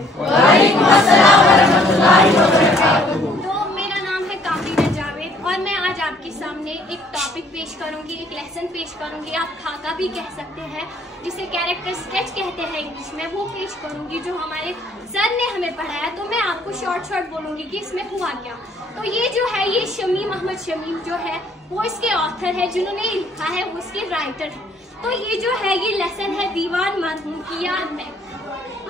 वालेकुम अस्सलाम वरहमतुल्लाहि वबरकातुहू। तो मेरा नाम है काफिला जावेद और मैं आज आपके सामने एक टॉपिक पेश करूंगी, एक लेसन पेश करूंगी, आप खाका भी कह सकते हैं, जिसे कैरेक्टर स्केच कहते हैं इंग्लिश में, वो पेश करूंगी जो हमारे सर ने हमें पढ़ाया। तो मैं आपको शॉर्ट बोलूंगी कि इसमें हुआ क्या। तो ये जो है, ये शमीम अहमद शमीम जो है वो इसके ऑथर है, जिन्होंने लिखा है वो इसके राइटर है। तो ये जो है, ये लेसन है दीवान मरहूम की याद में।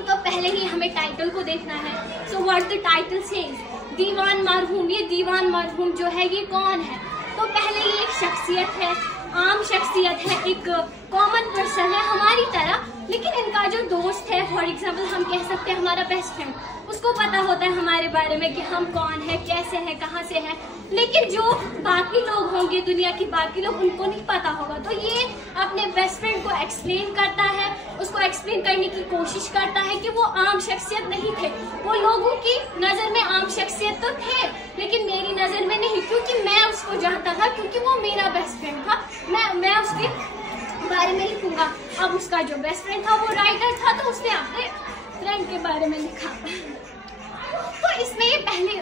तो पहले ही हमें टाइटल को देखना है। So what the title says, Diwan मरहूम। ये दीवान मरहूम जो है ये कौन है? तो पहले ये एक शख्सियत है, आम शख्सियत है, एक कॉमन पर्सन है हमारी तरह, लेकिन इनका जो दोस्त है, फॉर एग्जाम्पल हम कह सकते हैं हमारा बेस्ट फ्रेंड, उसको पता होता है हमारे बारे में कि हम कौन है, कैसे हैं, कहाँ से हैं। लेकिन जो बाकी लोग होंगे, दुनिया की बाकी लोग, उनको नहीं पता होगा। तो ये अपने बेस्ट फ्रेंड को एक्सप्लेन करता है, उसको एक्सप्लेन करने की कोशिश करता है कि वो आम शख्सियत नहीं थे। वो लोगों की नजर में आम शख्सियत तो थे, लेकिन मेरी नजर में नहीं, क्योंकि मैं उसको जानता था, क्योंकि वो मेरा बेस्ट फ्रेंड था। मैं उसके बारे में लिखूंगा। अब उसका जो बेस्ट फ्रेंड था वो राइटर था, तो उसने अपने फ्रेंड के बारे में लिखा। तो इसमें ये पहले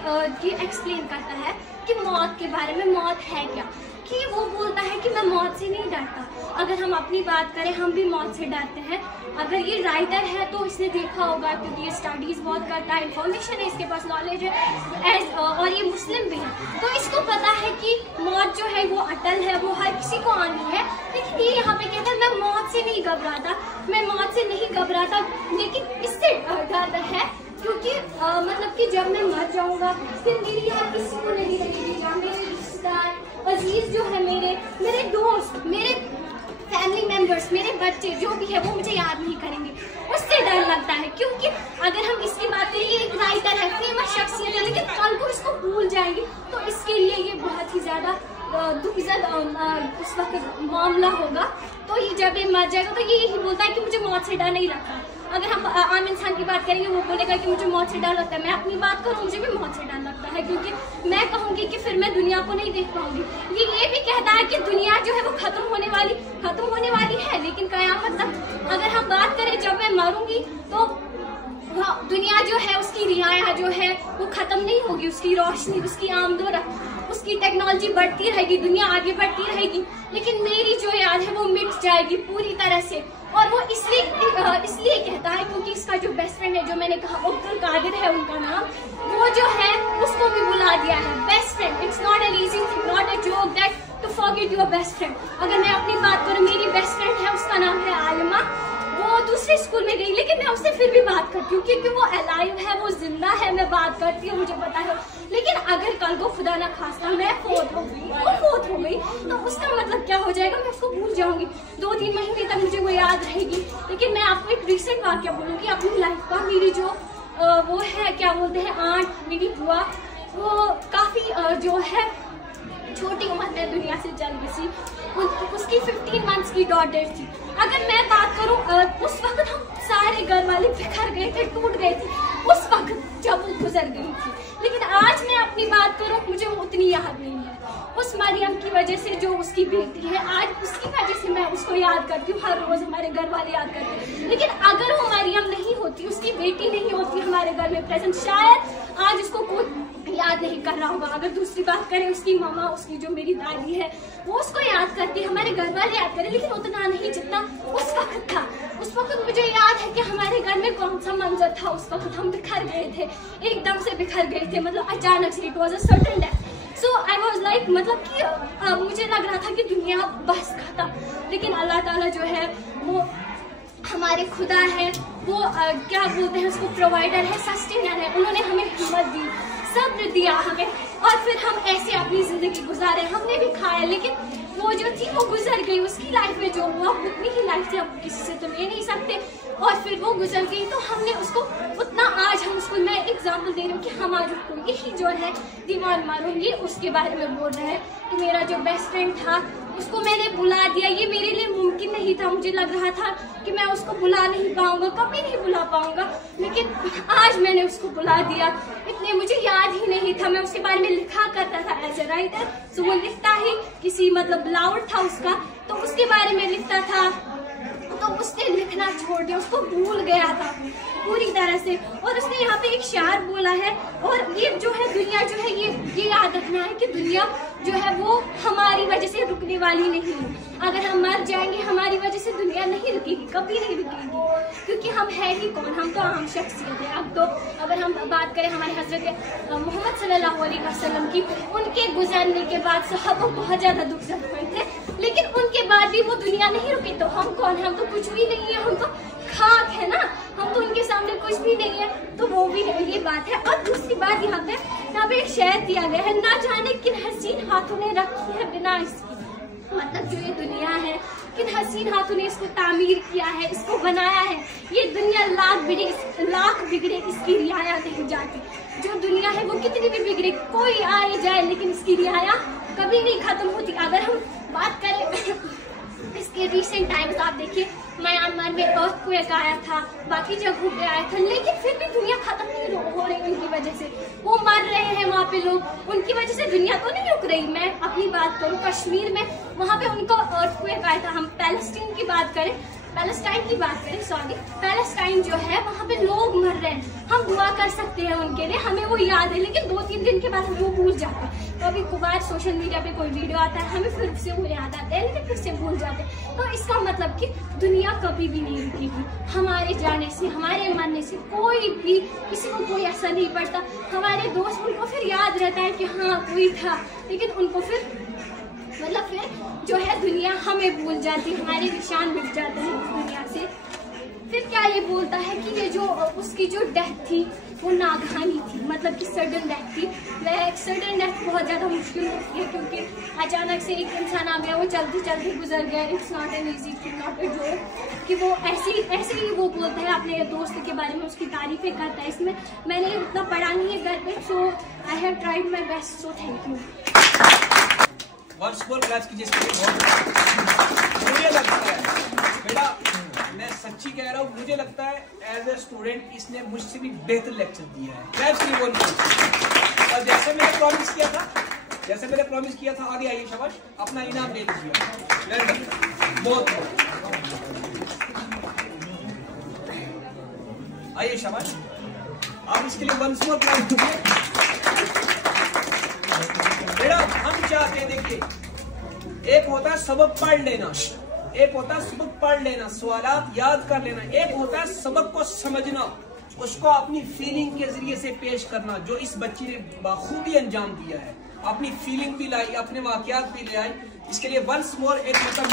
ये एक्सप्लेन करता है कि मौत के बारे में, मौत है क्या, कि वो बोलता है कि मैं मौत से नहीं डरता। अगर हम अपनी बात करें, हम भी मौत से डरते हैं। अगर ये राइटर है तो इसने देखा होगा, क्योंकि ये स्टडीज बहुत करता है, इंफॉर्मेशन है इसके पास, नॉलेज है, और ये मुस्लिम भी है, तो इसको पता है कि मौत जो है वो अटल है, वो हर किसी को आनी है। लेकिन ये यहाँ पे कहता है मैं मौत से नहीं घबराता, मैं मौत से नहीं घबराता, लेकिन इससे डरता है क्योंकि मतलब कि जब मैं मर जाऊंगा फिर मेरी याद किसी को नहीं रहेगी, या मेरे रिश्तेदार अजीज जो है, मेरे दोस्त, मेरे फैमिली मेंबर्स, मेरे बच्चे जो भी है, वो मुझे याद नहीं करेंगे। उससे डर लगता है, क्योंकि अगर हम इसकी बात करें, ये एक राइटर है, फेमस शख्सियत है, लेकिन कल को इसको भूल जाएंगे, तो इसके लिए ये बहुत ही ज्यादा दुखजद उस वक्त मामला होगा। तो ये जब ये मर जाएगा तो ये यही बोलता है कि मुझे मौत से डर नहीं लगता। अगर हम आम इंसान की बात करेंगे, वो बोलेगा कि मुझे मौत से डर लगता है। मैं अपनी बात करूँ, मुझे भी मौत से डर लगता है, क्योंकि मैं कहूँगी कि फिर मैं दुनिया को नहीं देख पाऊंगी। ये भी कहता है कि दुनिया जो है वो खत्म होने वाली है, लेकिन कयामत तक अगर हम बात करें, जब मैं मरूंगी तो दुनिया जो है, उसकी रियाया जो है वो खत्म नहीं होगी, उसकी रोशनी, उसकी आमदोरफ्त, उसकी टेक्नोलॉजी बढ़ती रहेगी, दुनिया आगे बढ़ती रहेगी, लेकिन मेरी जो याद है वो मिट जाएगी पूरी तरह से। और वो इसलिए कहता है क्योंकि इसका जो बेस्ट फ्रेंड है, जो मैंने कहा अब्दुल कादिर है उनका नाम, वो जो है उसको भी बुला दिया है best friend. It's not an easy thing, not a joke that to forget your best friend. अगर मैं अपनी बात करूँ, मेरी बेस्ट फ्रेंड है, उसका नाम है आलिमा, वो दूसरे स्कूल में गई, लेकिन मैं उससे फिर भी बात करती हूँ, क्योंकि वो अलाइव है, वो जिंदा है, मैं बात करती हूँ, मुझे पता है। लेकिन अगर कल को खुदा ना खास्ता मैं फोत हो गई, तो उसका मतलब क्या हो जाएगा, मैं उसको भूल जाऊंगी। 2-3 महीने तक मुझे वो याद रहेगी। लेकिन मैं आपको एक रिसेंट वाक्य बोलूंगी अपनी लाइफ का। मेरी जो वो है, क्या बोलते हैं, आंट, मेरी बुआ, वो काफी जो है छोटी उम्र में दुनिया से चल बसी। उसकी 15 मंथ्स की डॉटर थी। अगर मैं बात करूं, उस वक्त हम सारे घर वाले बिखर गए थे, टूट गए थे उस वक्त जब वो गुजर गई थी। लेकिन आज मैं अपनी बात करूं, मुझे वो उतनी याद नहीं है। उस मरियम की वजह से, जो उसकी बेटी है, आज उसकी वजह से मैं उसको याद करती हूँ, हर रोज हमारे घर वाले याद करते हैं। लेकिन अगर वो मरियम नहीं होती, उसकी बेटी नहीं होती हमारे घर में प्रेजेंट, शायद आज उसको कोई याद नहीं कर रहा होगा। अगर दूसरी बात करें, उसकी मामा, उसकी जो मेरी दादी है, वो उसको याद करती है, हमारे घर वाले याद करें, लेकिन उतना नहीं जितना उस वक्त था। उस वक्त मुझे याद है कि हमारे घर में कौन सा मंजर था। उस वक्त हम बिखर गए थे, एकदम से बिखर गए थे, मतलब अचानक से। It was a sudden death. So I was like, मतलब कि मुझे लग रहा था कि दुनिया बस खत्म। लेकिन अल्लाह ताला जो है वो हमारे खुदा है, वो क्या बोलते हैं उसको, प्रोवाइडर है, सस्टेनर है। उन्होंने हमें हिम्मत दी, सब्र दिया हमें, और फिर हम ऐसे अपनी जिंदगी गुजारे। हमने भी खाया, लेकिन वो जो थी वो गुजर गई। उसकी लाइफ में जो हुआ उतनी ही लाइफ थी, अब किसी से तो ले नहीं सकते। और फिर वो गुजर गई, तो हमने उसको उतना, आज हम उसको, मैं एग्जाम्पल दे रही हूँ कि हम आज उसको, यही जो है दीवान मारूंगी, ये उसके बारे में बोल रहे हैं कि मेरा जो बेस्ट फ्रेंड था उसको मैंने बुला दिया। ये मेरे लिए मुमकिन नहीं था, मुझे लग रहा था कि मैं उसको बुला नहीं पाऊंगा, कभी नहीं बुला पाऊंगा, लेकिन आज मैंने उसको बुला दिया। इतने मुझे याद ही नहीं था, मैं उसके बारे में लिखा करता था एज ए राइटर। सो वो लिखता ही किसी, मतलब लाउड था उसका, तो उसके बारे में लिखता था। तो उसने लिखना छोड़ दिया, उसको भूल गया था पूरी तरह से। और उसने यहाँ पे एक शार बोला है, और ये जो है दुनिया जो है ये याद रखना है कि दुनिया जो है वो हमारी वजह से रुकने वाली नहीं है। अगर हम मर जाएंगे हमारी वजह से दुनिया नहीं रुकेगी, कभी नहीं रुकेगी, क्योंकि हम है ही कौन, हम तो आम शख्सियत है। अब तो अगर हम बात करें हमारे हजरत मोहम्मद सल्लल्लाहु अलैहि वसल्लम की, उनके गुजरने के बाद सहाबा बहुत ज्यादा दुख जब हुए थे, लेकिन उनके बाद भी वो दुनिया नहीं रुकी। तो हम कौन है? हम तो कुछ भी नहीं है, हम तो खाक है ना, हम तो उनके सामने कुछ भी नहीं है। तो वो भी ये बात है। और दूसरी बात यहाँ पे एक शेर दिया गया है, ना जाने किन हसीन हाथों ने रखी है बिना इसकी। मतलब जो ये दुनिया है, किन हसीन हाथों ने इसको तामीर किया है, इसको बनाया है। ये दुनिया लाख बिगड़े इसकी रियाया नहीं जाती। जो दुनिया है वो कितनी भी बिगड़े, कोई आए जाए, लेकिन इसकी रियाया कभी नहीं खत्म होती। अगर हम बात करें इसके रिसेंट टाइम्स, आप देखिए म्यांमार में अर्थक्वेक आया था, बाकी जगहों पे आया था, लेकिन फिर भी दुनिया खत्म नहीं हो रही उनकी वजह से। वो मर रहे हैं वहाँ पे लोग, उनकी वजह से दुनिया तो नहीं रुक रही। मैं अपनी बात करूँ कश्मीर में, वहाँ पे उनका अर्थक्वेक आया था। हम पैलेस्टाइन की बात करें, पैलेस्टाइन जो है वहाँ पे लोग मर रहे हैं। हम दुआ कर सकते हैं उनके लिए, हमें वो याद है, लेकिन 2-3 दिन के बाद हमें वो भूल जाते हैं। कभी कभार सोशल मीडिया पे कोई वीडियो आता है, हमें फिर से वो याद आता है, लेकिन फिर से भूल जाते हैं। तो इसका मतलब कि दुनिया कभी भी नहीं रुकेगी। हमारे जाने से, हमारे मरने से कोई भी किसी को कोई असर नहीं पड़ता। हमारे दोस्त, उनको फिर याद रहता है कि हाँ कोई था, लेकिन उनको फिर फिर जो है दुनिया हमें भूल जाती, हमारे निशान मिट जाते हैं दुनिया से। फिर क्या ये बोलता है कि ये जो उसकी जो डेथ थी वो नागहानी थी, मतलब कि सडन डेथ थी। वह सडन डेथ बहुत ज़्यादा मुश्किल होती है, क्योंकि अचानक से एक इंसान आ गया, वो चलते चलते गुजर गया। It's not an easy thing, not a joke कि वो ऐसे ही वो बोलता है अपने दोस्त के बारे में, उसकी तारीफें करता है। इसमें मैंने उतना पढ़ा नहीं है घर पे, so I have tried my best, so thank you. Words for class की जिसके लिए बहुत मुझे लगता है बेटा, मैं सच्ची कह रहा हूँ, मुझे लगता है एज ए स्टूडेंट इसने मुझसे भी बेहतर लेक्चर दिया है। क्लास की बोल, और जैसे मैंने प्रॉमिस किया था, आगे आइए, शाबाश, अपना इनाम ले लीजिए। बहुत आइए, शाबाश। आप इसके लिए वंस मोर क्लास कीजिए बेटा। हम चाहते हैं, देखिए, एक होता है सबक पढ़ लेना, एक होता है सबक पढ़ लेना, सवालात याद कर लेना, एक होता है सबक को समझना, उसको अपनी फीलिंग के जरिए से पेश करना, जो इस बच्ची ने बाखूबी अंजाम दिया है। अपनी फीलिंग भी लाई, अपने वाकयात भी ले आई। इसके लिए वंस मोर एक मतलब